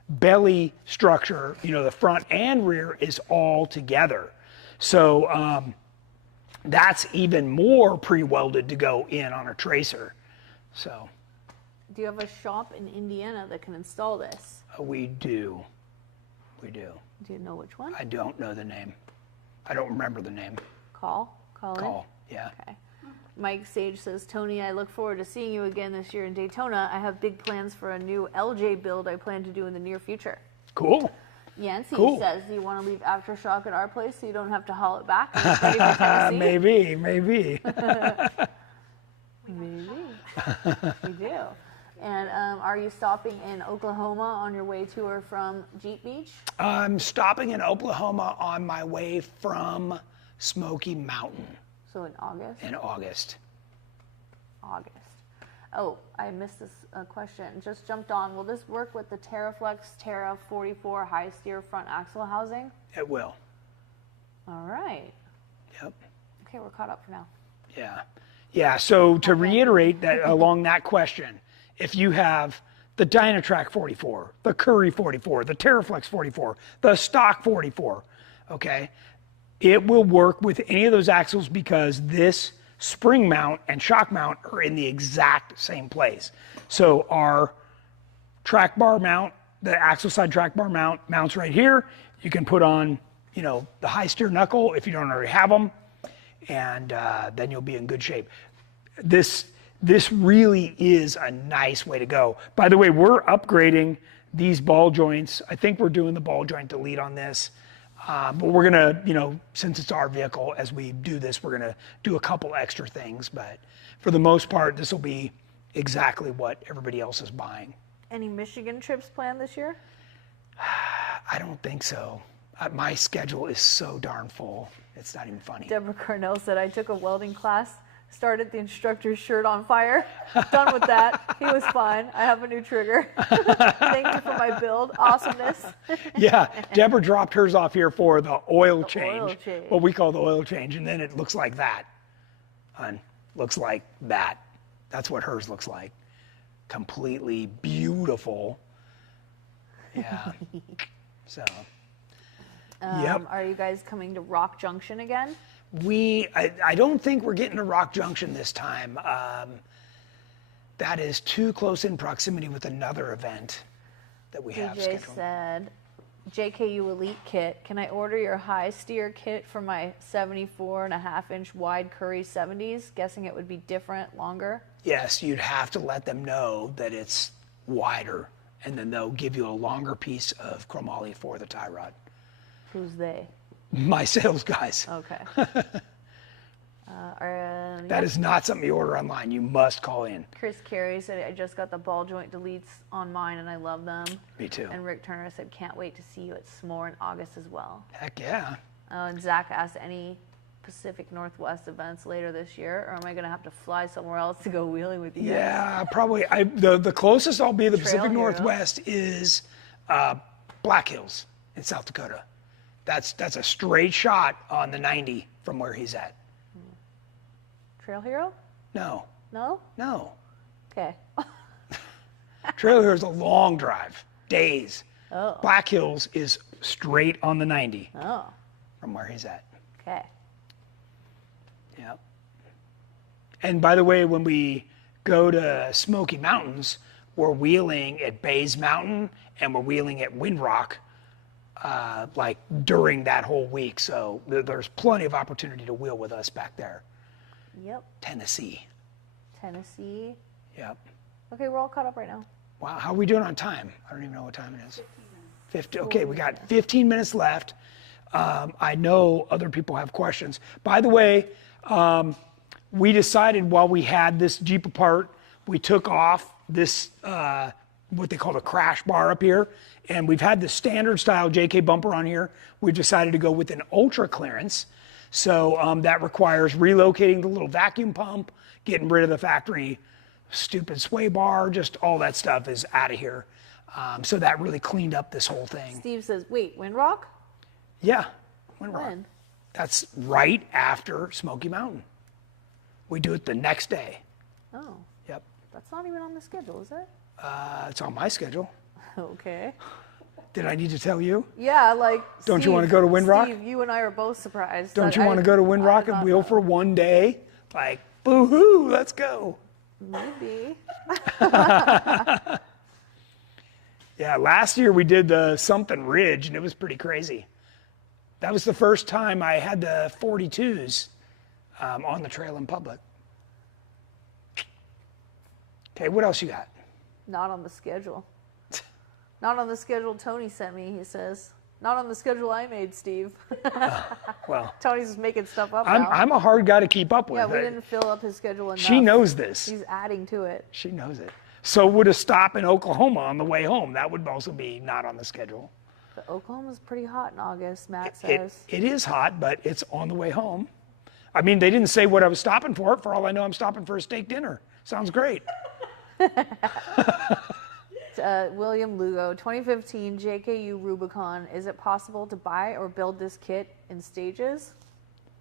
belly structure, the front and rear, is all together. So that's even more pre-welded to go in on a Tracer. So. Do you have a shop in Indiana that can install this? We do. We do. Do you know which one? I don't know the name. I don't remember the name. Call in? Yeah. Okay. Mike Sage says, Tony, I look forward to seeing you again this year in Daytona. I have big plans for a new LJ build I plan to do in the near future. Cool. Yancey Cool. says, do you want to leave Aftershock at our place so you don't have to haul it back? Ready for Tennessee? Maybe. Maybe. We do. And are you stopping in Oklahoma on your way to or from Jeep Beach? I'm stopping in Oklahoma on my way from Smoky Mountain. So in August? In August. Oh, I missed this question. Just jumped on. Will this work with the TerraFlex Terra 44 high steer front axle housing? It will. All right. Yep. Okay, we're caught up for now. Yeah. Yeah, so to reiterate that along that question, if you have the Dynatrac 44, the Curry 44, the TerraFlex 44, the stock 44, okay, it will work with any of those axles because this spring mount and shock mount are in the exact same place. So our track bar mount, the axle side track bar mount, mounts right here. You can put on, the high steer knuckle if you don't already have them, and then you'll be in good shape. This really is a nice way to go. By the way, we're upgrading these ball joints. I think we're doing the ball joint delete on this. But we're gonna, since it's our vehicle, as we do this, we're gonna do a couple extra things. But for the most part, this will be exactly what everybody else is buying. Any Michigan trips planned this year? I don't think so. My schedule is so darn full. It's not even funny. Deborah Carnell said, I took a welding class, started the instructor's shirt on fire. Done with that. He was fine. I have a new trigger. Thank you for my build. Awesomeness. Yeah, Deborah dropped hers off here for the oil change. Oil change. What we call the oil change, and then it looks like that. Looks like that. That's what hers looks like. Completely beautiful. Yeah. So. Yep. Are you guys coming to Rock Junction again? I don't think we're getting to Rock Junction this time. That is too close in proximity with another event that we have DJ scheduled. said, JKU Elite Kit, can I order your high steer kit for my 74.5-inch wide Curry 70s? Guessing it would be different, longer? Yes, you'd have to let them know that it's wider, and then they'll give you a longer piece of chromoly for the tie rod. Who's they? My sales guys. Okay. That is not something you order online. You must call in. Chris Carey said, I just got the ball joint deletes on mine and I love them. Me too. And Rick Turner said, can't wait to see you at S'more in August as well. Heck yeah. And Zach asked, any Pacific Northwest events later this year, or am I going to have to fly somewhere else to go wheeling with you guys? Yeah, probably. The closest I'll be to the Trail Pacific Hero. Northwest is Black Hills in South Dakota. That's a straight shot on the 90 from where he's at. Trail Hero? No. No? Okay. Trail Hero is a long drive, days. Oh. Black Hills is straight on the 90 Oh. from where he's at. Okay. Yep. And by the way, when we go to Smoky Mountains, we're wheeling at Bays Mountain and we're wheeling at Windrock like during that whole week. So there's plenty of opportunity to wheel with us back there. Yep. Tennessee. Yep. Okay, we're all caught up right now. Wow, how are we doing on time? I don't even know what time it is. 50. Okay, we got 15 minutes left. I know other people have questions. By the way, we decided while we had this Jeep apart, we took off this, what they call a crash bar up here. And we've had the standard style JK bumper on here. We've decided to go with an ultra clearance. So that requires relocating the little vacuum pump, getting rid of the factory stupid sway bar, just all that stuff is out of here. So that really cleaned up this whole thing. Steve says, wait, Windrock? Yeah, Windrock. When? That's right after Smoky Mountain. We do it the next day. Oh. Yep. That's not even on the schedule, is it? It's on my schedule. Okay. Did I need to tell you? Yeah, like. Don't Steve, you want to go to Windrock? Steve, you and I are both surprised. Don't you want to go to Windrock and wheel for one day? Like, boo-hoo, let's go. Maybe. Yeah, last year we did the something Ridge, and it was pretty crazy. That was the first time I had the 42s on the trail in public. Okay, what else you got? Not on the schedule. Not on the schedule Tony sent me, he says. Not on the schedule I made, Steve. Well, Tony's just making stuff up now. I'm a hard guy to keep up with. Yeah, we didn't fill up his schedule enough. She knows this. He's adding to it. She knows it. So would a stop in Oklahoma on the way home, that would also be not on the schedule. But Oklahoma's pretty hot in August, Matt says. It is hot, but it's on the way home. I mean, they didn't say what I was stopping for. For all I know, I'm stopping for a steak dinner. Sounds great. William Lugo, 2015 JKU Rubicon. Is it possible to buy or build this kit in stages?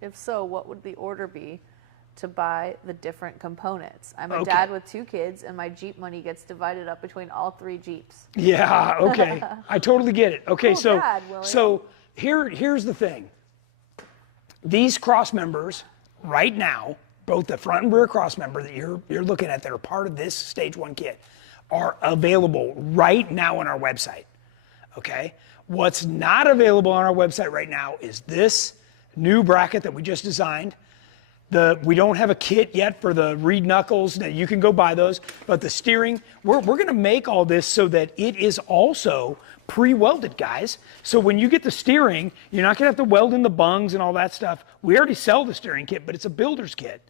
If so, what would the order be to buy the different components? I'm a dad with 2 kids, and my Jeep money gets divided up between all 3 Jeeps. Yeah, okay. I totally get it. Okay, Cool dad, William. so here's the thing. These cross members right now, both the front and rear cross member that you're looking at that are part of this stage 1 kit, are available right now on our website. Okay? What's not available on our website right now is this new bracket that we just designed. We don't have a kit yet for the reed knuckles. Now, you can go buy those, but the steering, we're going to make all this so that it is also pre-welded, guys. So when you get the steering, you're not going to have to weld in the bungs and all that stuff. We already sell the steering kit, but it's a builder's kit.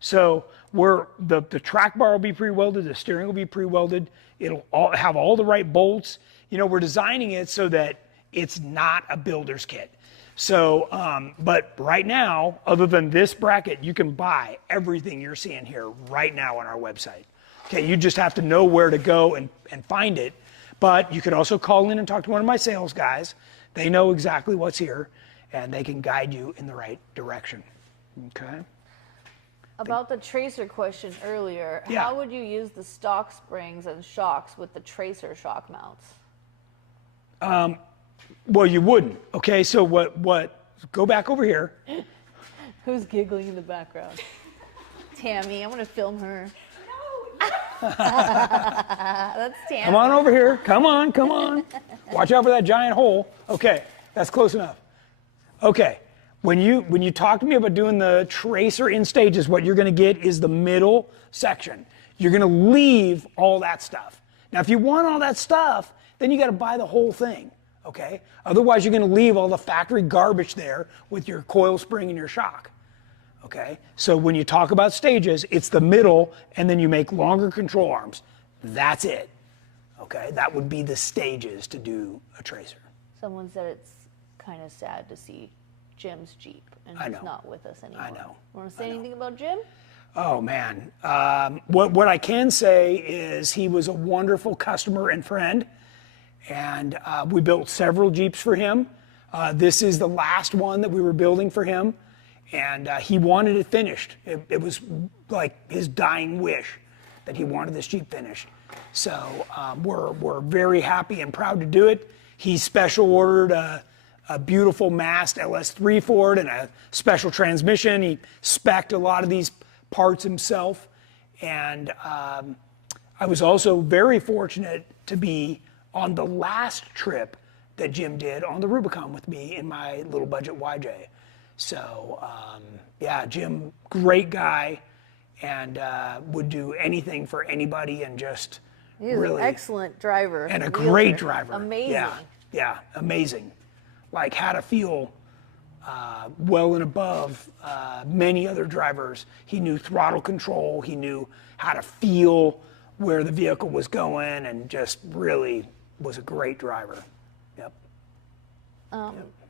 So the track bar will be pre-welded, the steering will be pre-welded. It'll have all the right bolts. You know, we're designing it so that it's not a builder's kit. So, but right now, other than this bracket, you can buy everything you're seeing here right now on our website. Okay, you just have to know where to go and find it. But you could also call in and talk to one of my sales guys. They know exactly what's here, and they can guide you in the right direction. Okay? About the tracer question earlier, Yeah. how would you use the stock springs and shocks with the tracer shock mounts? Well, you wouldn't. Okay, so go back over here. Who's giggling in the background? Tammy, I'm going to film her. No. That's Tammy. Come on over here. Come on. Watch out for that giant hole. Okay, that's close enough. Okay, when you talk to me about doing the tracer in stages, what you're going to get is the middle section. You're going to leave all that stuff. Now, if you want all that stuff, then you got to buy the whole thing. Okay? Otherwise, you're going to leave all the factory garbage there with your coil spring and your shock. Okay? So when you talk about stages, it's the middle, and then you make longer control arms. That's it. Okay? That would be the stages to do a tracer. Someone said it's kind of sad to see Jim's Jeep, and he's not with us anymore. I know. Want to say anything about Jim? Oh, man. What I can say is he was a wonderful customer and friend. And we built several Jeeps for him. This is the last one that we were building for him. And he wanted it finished. It was like his dying wish that he wanted this Jeep finished. So we're very happy and proud to do it. He special ordered a beautiful mast LS3 for it and a special transmission. He spec'd a lot of these parts himself. And I was also very fortunate to be on the last trip that Jim did on the Rubicon with me in my little budget YJ. So, yeah, Jim, great guy, and would do anything for anybody, and just He's really an excellent driver. and a great driver. Amazing. Yeah, amazing. Like how to feel well and above many other drivers. He knew throttle control. He knew how to feel where the vehicle was going, and just really was a great driver. Yep.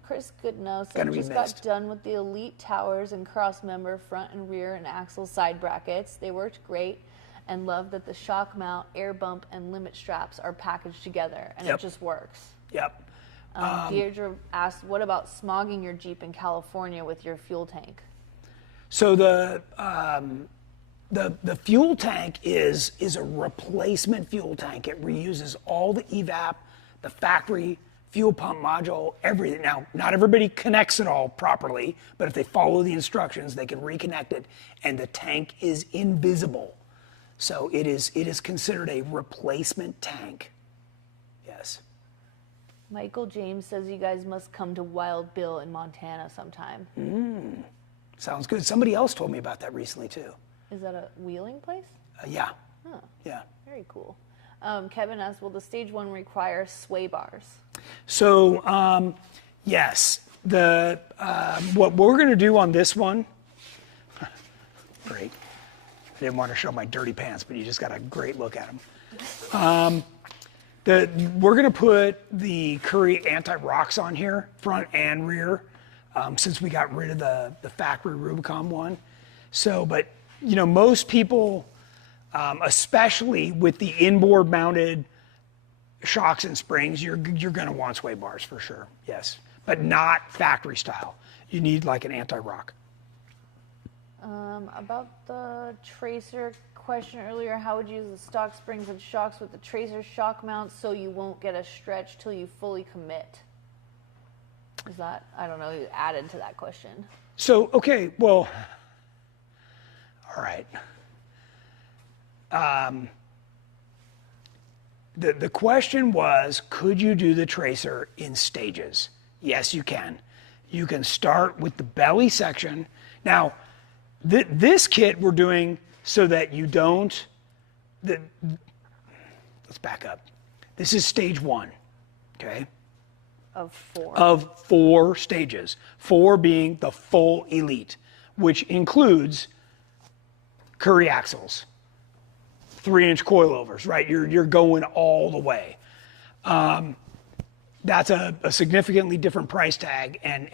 Chris Goodnow said just got done with the Elite towers and cross member front and rear and axle side brackets. They worked great. and love that the shock mount, air bump, and limit straps are packaged together, and it just works. Yep. Deirdre asked, what about smogging your Jeep in California with your fuel tank? So the fuel tank is a replacement fuel tank. It reuses all the evap, the factory fuel pump module, everything. Now, not everybody connects it all properly, but if they follow the instructions, they can reconnect it, and the tank is invisible. So it is considered a replacement tank. Yes. Michael James says you guys must come to Wild Bill in Montana sometime. Sounds good. Somebody else told me about that recently too. Is that a wheeling place? Yeah. Huh. Yeah. Very cool. Kevin asked, will the stage 1 require sway bars? So, yes. What we're going to do on this one, great. I didn't want to show my dirty pants, but you just got a great look at them. We're going to put the Curry anti-rocks on here, front and rear, since we got rid of the factory Rubicon one. So, but, you know, most people, especially with the inboard mounted shocks and springs, you're going to want sway bars for sure, yes. But not factory style. You need like an anti-rock. About the tracer question earlier, how would you use the stock springs and shocks with the tracer shock mounts so you won't get a stretch till you fully commit? Is that, I don't know, you added to that question. So, okay, well, all right. The question was, could you do the tracer in stages? Yes, you can. You can start with the belly section. Now, this kit we're doing so that you don't, let's back up. This is stage 1, okay? Of 4. Of 4 stages. 4 being the full elite, which includes Curry axles, 3-inch coilovers, right? You're going all the way. That's a significantly different price tag, and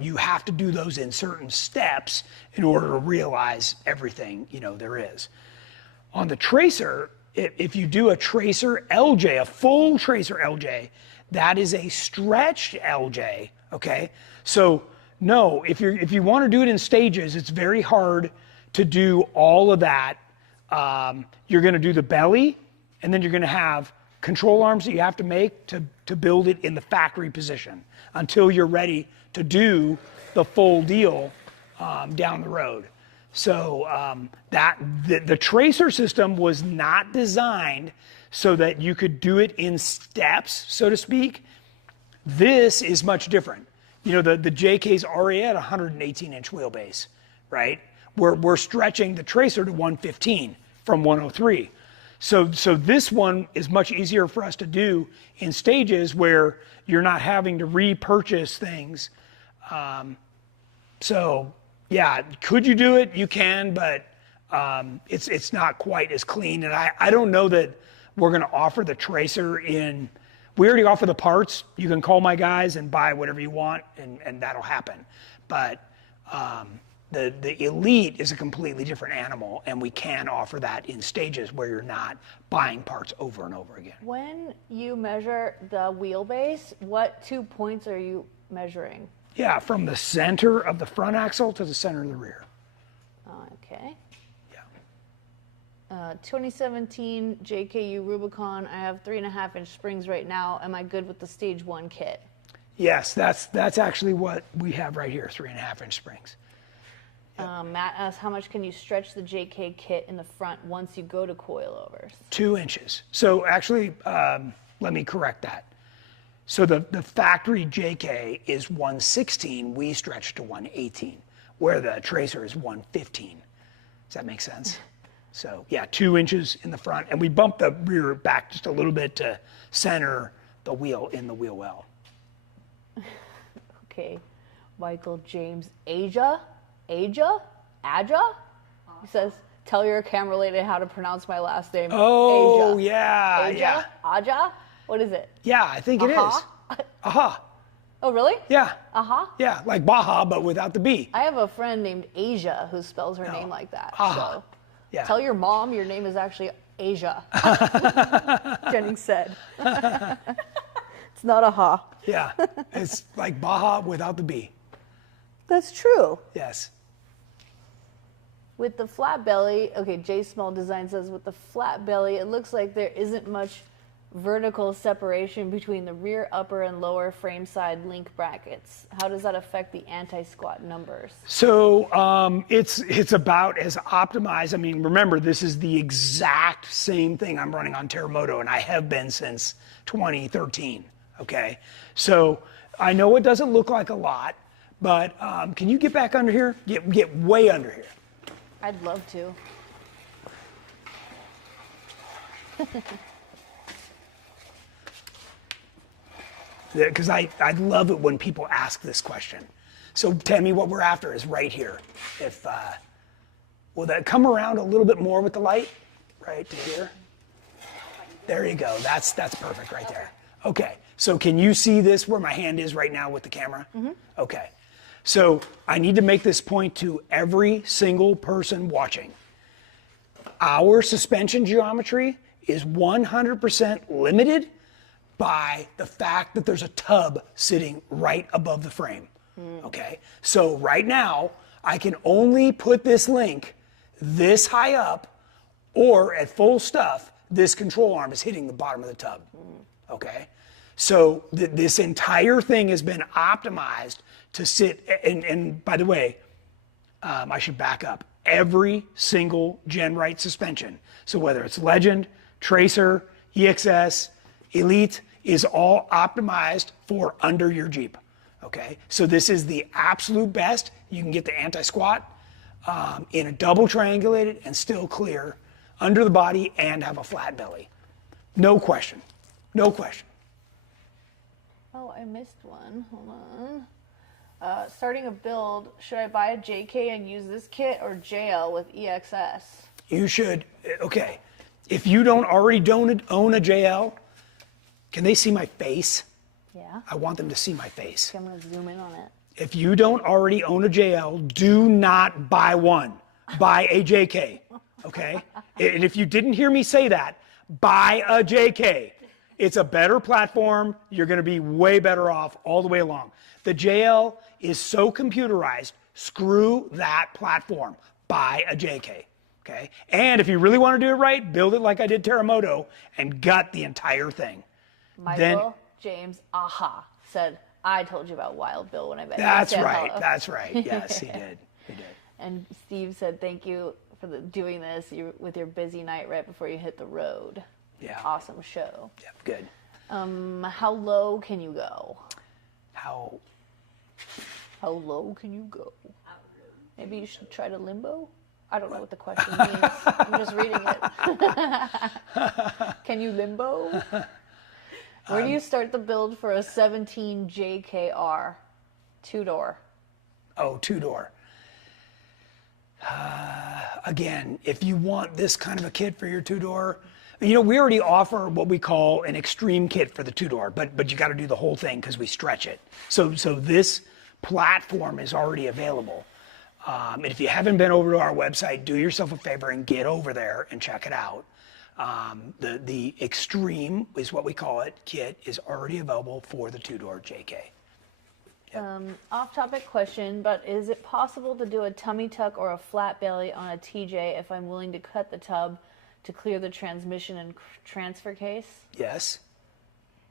you have to do those in certain steps in order to realize everything, you know, there is. On the tracer, if you do a tracer LJ, a full tracer LJ, that is a stretched LJ, okay? So no, if you want to do it in stages, it's very hard to do all of that. You're going to do the belly, and then you're going to have control arms that you have to make to build it in the factory position until you're ready to do the full deal down the road. So the tracer system was not designed so that you could do it in steps, so to speak. This is much different. You know, the JK's already at 118-inch wheelbase, right? We're stretching the tracer to 115 from 103. So this one is much easier for us to do in stages where you're not having to repurchase things. So yeah, could you do it? You can, but it's not quite as clean. And I don't know that we're going to offer the tracer in. We already offer the parts. You can call my guys and buy whatever you want, and that'll happen. But the Elite is a completely different animal, and we can offer that in stages where you're not buying parts over and over again. When you measure the wheelbase, what 2 points are you measuring? Yeah, from the center of the front axle to the center of the rear. Okay. Yeah. 2017 JKU Rubicon. I have 3.5-inch springs right now. Am I good with the stage 1 kit? Yes, that's actually what we have right here, 3.5-inch springs. Matt asks, how much can you stretch the JK kit in the front once you go to coilovers? 2 inches. So actually, let me correct that. So the factory JK is 116. We stretch to 118, where the tracer is 115. Does that make sense? So yeah, 2 inches in the front, and we bump the rear back just a little bit to center the wheel in the wheel well. Okay, Michael James Aja? He says, tell your camera lady how to pronounce my last name. Oh, Aja. yeah, Aja? yeah. Aja? What is it? Yeah, I think it is. Aha. Oh, really? Yeah. Aha? Yeah, like Baja, but without the B. I have a friend named Asia who spells her name like that. Aha. So Yeah. Tell your mom your name is actually Asia. Jennings said. It's not a ha. Yeah. It's like Baja without the B. That's true. Yes. With the flat belly, okay, J Small Design says with the flat belly, it looks like there isn't much vertical separation between the rear, upper, and lower frame side link brackets. How does that affect the anti-squat numbers? So it's about as optimized. I mean, remember, this is the exact same thing I'm running on Terremoto, and I have been since 2013, okay? So I know it doesn't look like a lot, but can you get back under here? Get way under here. I'd love to. Because I love it when people ask this question. So Tammy, what we're after is right here. If will that come around a little bit more with the light, right to here? There you go. That's perfect right there. Okay. So can you see this where my hand is right now with the camera? Mm-hmm. Okay. So I need to make this point to every single person watching. Our suspension geometry is 100% limited by the fact that there's a tub sitting right above the frame, okay? So right now, I can only put this link this high up, or at full stuff, this control arm is hitting the bottom of the tub, okay? So this entire thing has been optimized to sit, and by the way, I should back up. Every single GenRight suspension, so whether it's Legend, Tracer, EXS, Elite, is all optimized for under your Jeep, okay? So this is the absolute best. You can get the anti-squat in a double triangulated and still clear under the body and have a flat belly. No question, no question. Oh, I missed one, hold on. Starting a build, should I buy a JK and use this kit or JL with EXS? You should, okay. If you don't already own a JL, can they see my face? Yeah. I want them to see my face. Okay, I'm gonna zoom in on it. If you don't already own a JL, do not buy one. Buy a JK, okay? And if you didn't hear me say that, buy a JK. It's a better platform. You're gonna be way better off all the way along. The JL is so computerized, screw that platform. Buy a JK, okay? And if you really wanna do it right, build it like I did Terremoto and gut the entire thing. Michael James said, I told you about Wild Bill when I met you. That's right, that's right. Yes, he did. He did. And Steve said, thank you for doing this with your busy night right before you hit the road. Yeah. Awesome show. Yeah, good. How low can you go? How low can you go? Maybe you should try to limbo? I don't know what the question means. I'm just reading it. Can you limbo? Where do you start the build for a 17 JKR? Two-door. Oh, two-door. Again, if you want this kind of a kit for your two-door, you know, we already offer what we call an extreme kit for the two-door, but you got to do the whole thing because we stretch it. So this platform is already available. And if you haven't been over to our website, do yourself a favor and get over there and check it out. The Extreme is what we call it, kit is already available for the two-door JK. Yep. Off-topic question, but is it possible to do a tummy tuck or a flat belly on a TJ if I'm willing to cut the tub to clear the transmission and transfer case? Yes.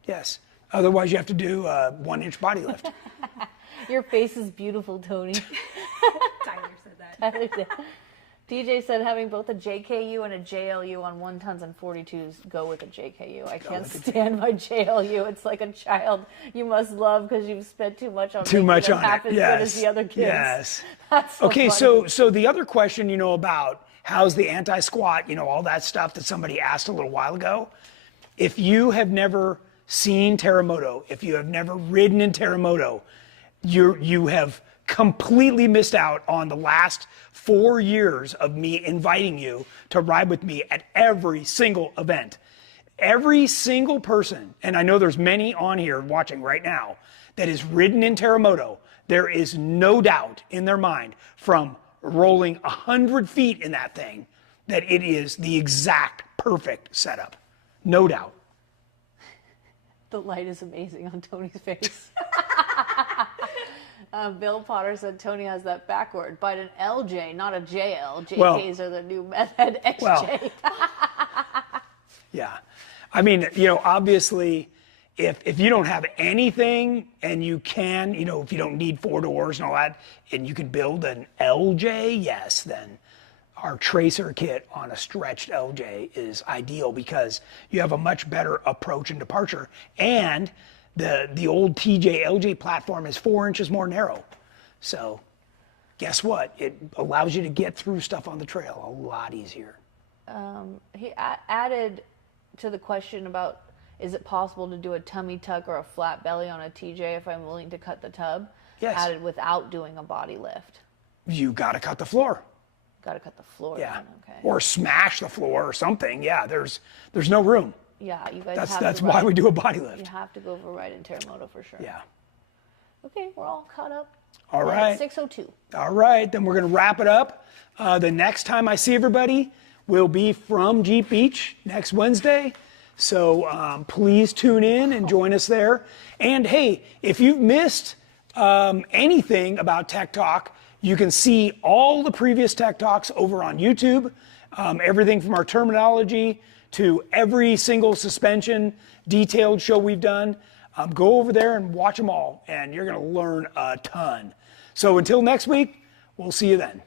Yes. Otherwise, you have to do a 1-inch body lift. Your face is beautiful, Tony. Tyler said that. Tyler did. DJ said having both a JKU and a JLU on 1-tons and 42s, go with a JKU. I can't stand my JLU. It's like a child you must love because you've spent too much on it. Half as good as the other kids. Yes. That's so okay, funny. so the other question, you know, about how's the anti-squat, you know, all that stuff that somebody asked a little while ago. If you have never seen Terremoto, if you have never ridden in Terremoto, you have completely missed out on the last 4 years of me inviting you to ride with me at every single event. Every single person, and I know there's many on here watching right now, that is ridden in Terremoto, there is no doubt in their mind from rolling 100 feet in that thing that it is the exact perfect setup. No doubt. The light is amazing on Tony's face. Bill Potter said Tony has that backward, but an LJ, not a JL. JKs are the new method. XJ. Well, yeah. I mean, you know, obviously, if you don't have anything and you can, you know, if you don't need 4 doors and all that, and you can build an LJ, yes, then our tracer kit on a stretched LJ is ideal because you have a much better approach and departure. And the old TJ LJ platform is 4 inches more narrow. So guess what? It allows you to get through stuff on the trail a lot easier. He added to the question about, is it possible to do a tummy tuck or a flat belly on a TJ if I'm willing to cut the tub? Yes. Added without doing a body lift. You got to cut the floor. Got to cut the floor. Yeah. Then, okay. Or smash the floor or something. Yeah, there's no room. Yeah, you guys have That's to why ride, we do a body lift. You have to go over ride in Terremoto for sure. Yeah. Okay, we're all caught up. All right. 6:02. All right, then we're going to wrap it up. The next time I see everybody will be from Jeep Beach next Wednesday. So please tune in and join us there. And hey, if you've missed anything about Tech Talk, you can see all the previous Tech Talks over on YouTube. Everything from our terminology to every single suspension detailed show we've done. Go over there and watch them all, and you're going to learn a ton. So until next week, we'll see you then.